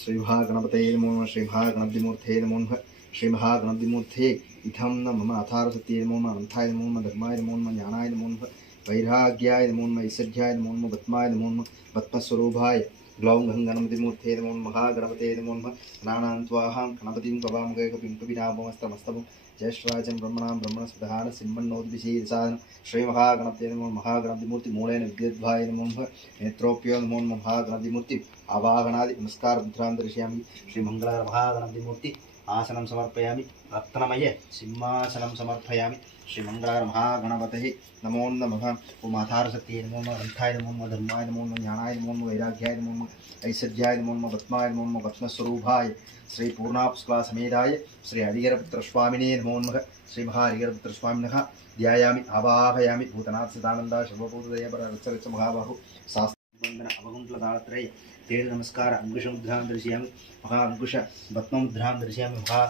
श्री महागणपतये नमो नमः। श्री महागणपतिमूर्तये नमो नमः। श्री महागणपतिमूर्तये इत्थं न मम अथारसत्ये नमो नमः। अनन्ताय नमो नमः। धर्माय नमो नमः। ज्ञानाय नमो नमः। वैराग्याय नमो नमः। ऐश्वर्याय नमो नमः। पद्माय नमो नमः। पद्मस्वरूपाय ग्लौं गणपतिमूर्तये नमो नमः। महागणपतये नमो नमः। नानान्त्वाहं गणपतिं कवामुखैकपिं कपिनाभमस्त्रमस्तमं ज्येष्ठराजं ब्रह्मणां ब्रह्मणस्पदान सिंहन्नोद्भिषेदसादनं श्री महागणपतये नमो नमः। महागणपतिमूर्ति मूलेन विद्युद्भाय नमो नमः। नेत्रोप्यो नमो नमः। महागणपतिमूर्ति आवाहनादि नमस्कार मुद्रां दर्शयामि। श्री मंगल महागणपतिमूर्ति आसनं समर्पयामि। रत्नमय सिंहासनं समर्पयामि। श्री मंगल महागणपतये नमो नमः। ओम आधारशक्तिये नमो नमः। ग्रन्थाय नमो नमः। धर्माय नमो नमः। ज्ञानाय नमो नमः। वैराग्याय नमो नमः। ऐश्वर्याय नमो नमः। पद्माय नमो नमः। पद्मस्वरूपाय श्री पूर्णापुष्कला समेताय श्री हरिहरपुत्रस्वामिने नमो नमः। श्री महाहरिहरपुत्रस्वामिनः ध्यायामि आवाहयामि। भूतनाथ सदानंद सर्वभूतदयापररच्च महाबाहु शास्त्रबन्धन अवकुण्ठलताळत्रय तेन नमस्कार अंकुशमुद्रां दर्शयामि। महा अंकुश भस्ममुद्रां दर्शयामि। महा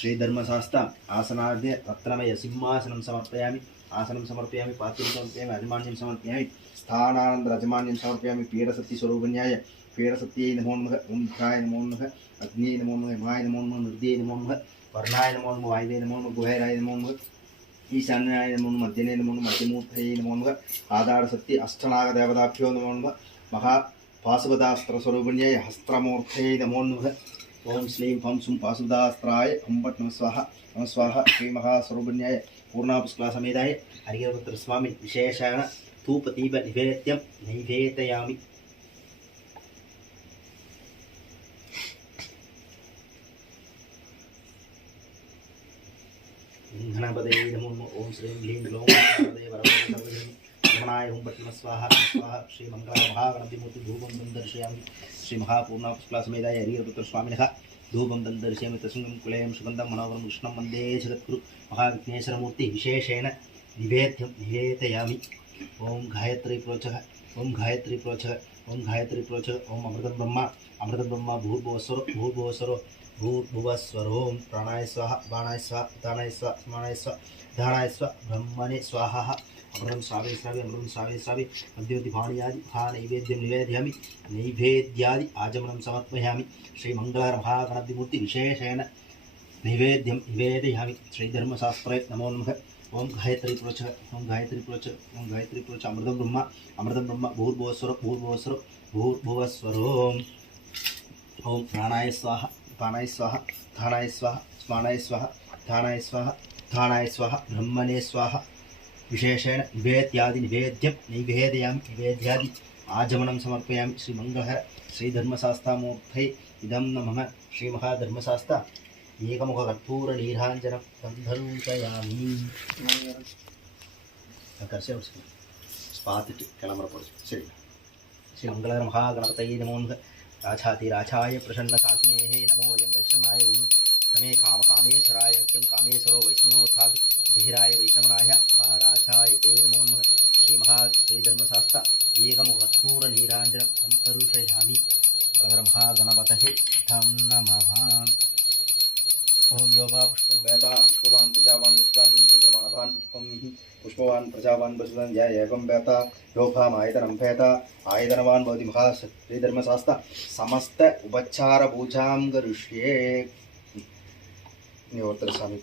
श्री धर्मशास्त्र आसनाद्य रत्नमय सिंहासनं समर्पयामि। आसनं समर्पयामि। पात्रं समर्पयामि। अजमान्यं समर्पयामि। स्थानानंद अजमान्यं समर्पयामि। पीडशक्तिस्वरूपिण्याय पीडशक्त्यै नमो नमः। ओम रुद्राय नमो नमः। अग्निये नमो नमः। यमाय नमो नमः। नृद्ये नमो नमः। वर्णाय नमो नमः। वायवे नमो नमः। गुहेराय नमो नमः। ईशान्याय नमो नमः। मध्यने नमो नमः। मध्यमूर्तये नमो नमः। आधारशक्ति अष्टनागदेवताभ्यो नमो नमः। महा पाशुपदास्त्रस्वरूपिण्याय हस्त्रमूर्तये नमो नमः। ओम श्लीं फं सुं पाशुपदास्त्राय फं पट् नमः स्वाहा नमः स्वाहा। श्री महास्वरूपिण्याय पूर्णापुष्कला समेताय हरिहरपुत्रस्वामी विशेषेण धूपदीप निवेद्यं नैवेदयामि। गणपतये नमो नमः। ओम श्रीं ह्रीं ग्लौं गणपतये रमणाय ओम पट् नमः स्वाहा स्वाहा। श्री मंगल महागणपतिमूर्ति धूपं दर्शयामि। श्री महापूर्णापुष्कला समेताय हरिहरपुत्रस्वामिनः धूपं दर्शयामि। तस्मिन् कुलेयं सुगन्धं मनोहरं कृष्णं वन्दे जगद्गुरु महाविघ्नेश्वरमूर्ति विशेषेण निवेद्यं निवेदयामि। ओम गायत्री प्रोचः। ओम गायत्री प्रोचः। ओम गायत्री प्रोचः। ओम अमृतं ब्रह्म भूर्भुवस्वरो भूर्भुवस्वरो भूर्भुवस्वरो। प्राणाय स्वाहा बाणाय स्वाहा उदानाय स्वाहा समानाय स्वाहा धाराय स्वाहा ब्रह्मणे स्वाहा। अमृतं श्रावे श्रावे अमृतं श्रावे श्रावे मध्यवति भाणियादि महानैवेद्यं निवेदयामि। नैवेद्यादि आचमनं समर्पयामि। श्री मंगल महागणपतिमूर्ति विशेषेण नैवेद्यं निवेदयामि। श्री धर्मशास्त्रे नमो नमः। ओम गायत्री प्रोचः। ओम गायत्री प्रोचः। ओम गायत्री प्रोचः। अमृतं ब्रह्म भूर्भुवस्वरो भूर्भुवस्वरो भूर्भुवस्वरो। ओम प्राणाय स्वाहा प्राणाय स्वाहा धानाय स्वाहा स्मानाय स्वाहा धानाय स्वाहा धानाय स्वाहा ब्रह्मणे स्वाहा। विशेषेण निवेद्यादि निवेद्यं नैवेदयामि। निवेद्यादि आचमनं समर्पयामि। श्री मंगलहर श्री धर्मशास्त्रमूर्तये इदं नमः। श्री महाधर्मशास्त्र एकमुख कर्पूर नीराञ्जनं दर्शयामि। श्री मंगल महागणपतये नमो नमः। राजाधिराजाय प्रसन्न काकिनेः नमो वयं वैष्णवाय ओम समे काम कामेश्वराय नित्यं कामेश्वरो वैष्णवो साधु वीराय वैष्णवनाय महाराजाय ते नमो नमः। श्री धर्मशास्त्र एकमुख कर्पूर नीराञ्जनं दर्शयामि। महागणपतये तं नमः। ओम योगा पुष्पं वेदा पुष्पवान् प्रजावान् वसुदान् चन्द्रमाणभान् पुष्पवान् प्रजावान् वसुदान् जय एवं वेता योभाम् आयतनं वेता आयतनवान् भवति महा। श्री धर्मशास्त्र समस्त उपचार पूजां करिष्ये। स्वामी